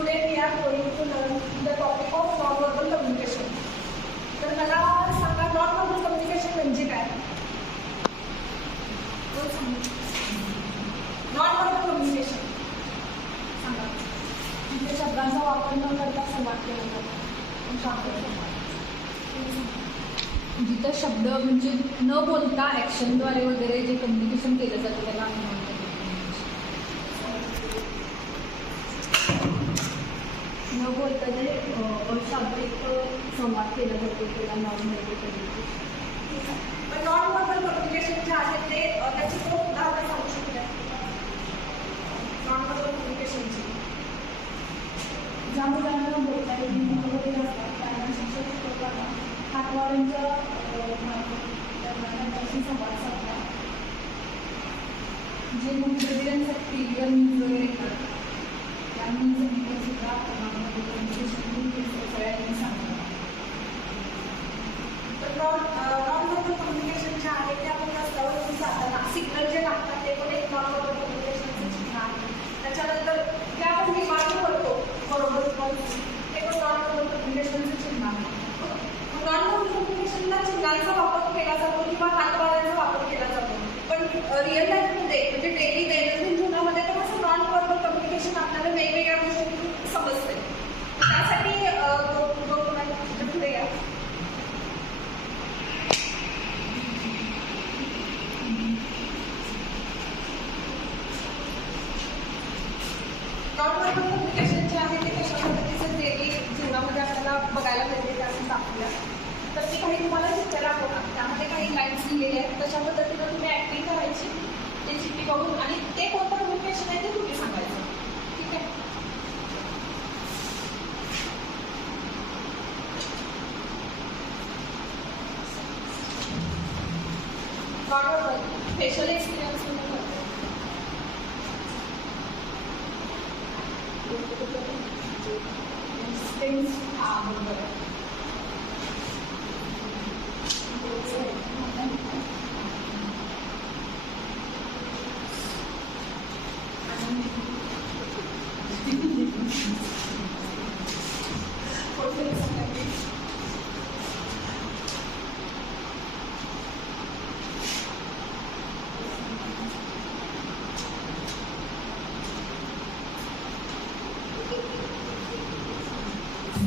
पुढे मी या गोरी to learn the topic of non verbal communication तर मला सांगा नॉन वर्बल कम्युनिकेशन म्हणजे काय? नॉन वर्बल कम्युनिकेशन सांगा. शब्दांचा वापर न करता सुरुवात केला जिथं शब्द म्हणजे न बोलता ऍक्शनद्वारे वगैरे जे कम्युनिकेशन केलं जातं त्याला न बोलता जे अ, अशाब्दिक संवाद केला जातो त्याला नॉन व्हेरिफिकेशन पण नॉन व्हर्बल कम्युनिकेशन जे आहे ते अ, त्याची दोन उदाहरणं सांगू शकते नॉन व्हर्बल कम्युनिकेशनची ज्या मुलांना बोलता येत नाही वगैरे असतात त्यांना शिक्षक शिकवताना हातवाऱ्यांच्या अ, मार्फत त्यांना त्यांच्याशी संवाद साधला जे मुख्यत्वेसाठी टीव्हीवर न्यूज वगैरे येतात त्या न्यूजमध्ये सुद्धा कम्युनिकेशन सगळ्यांनी तर नॉन नॉन व्हर्बल कम्युनिकेशन जे आहे ते आपण जाताना सिग्नल जे लागतात ते पण एक नॉन व्हर्बल कम्युनिकेशनचं चिन्ह आहे त्याच्यानंतर ते आपण विमानं करतो बरोबर ते पण नॉन व्हर्बल कम्युनिकेशनचं चिन्ह आहे नॉन व्हर्बल कम्युनिकेशनला चिन्हांचा वापर केला जातो किंवा हातवाऱ्यांचा वापर केला जातो पण रिअल लाईफमध्ये म्हणजे डेली दैनंदिन जीवनामध्ये तर असं नॉन व्हर्बल कम्युनिकेशन आपल्याला वेगवेगळ्या गोष्टी समजते त्यासाठी अ, दो- दोन मुलांच्या पुढे या नॉन व्हर्बल कम्युनिकेशन जे आहे ते कशा पद्धतीचं डेली जीवनामध्ये आपल्याला बघायला मिळते ते आपण दाखवूया तर ते काही तुम्हाला चित्र दाखवणार त्यामध्ये काही लाईन्स दिलेल्या आहेत. तशा पद्धतीनं तुम्ही ऍक्टिंग करायची ते चिठ्ठी बघून आणि ते कोणतं कम्युनिकेशन आहे ते तुम्ही सांगायचं. ठीक आहे? Non verbal facial experience Things. हा बरोबर आहे.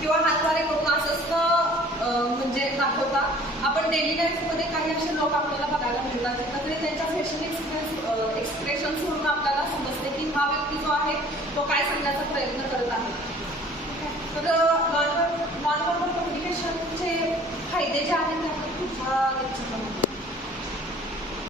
किंवा हातवारे करून असं असं म्हणजे दाखवता. आपण डेली लाईफमध्ये काही असे लोक आपल्याला बघायला मिळतात तर ते त्यांच्या फॅशन एक्सप्रेस एक्सप्रेशन्सवरून आपल्याला समजते की हा व्यक्ती जो आहे तो काय सांगण्याचा प्रयत्न करत आहे.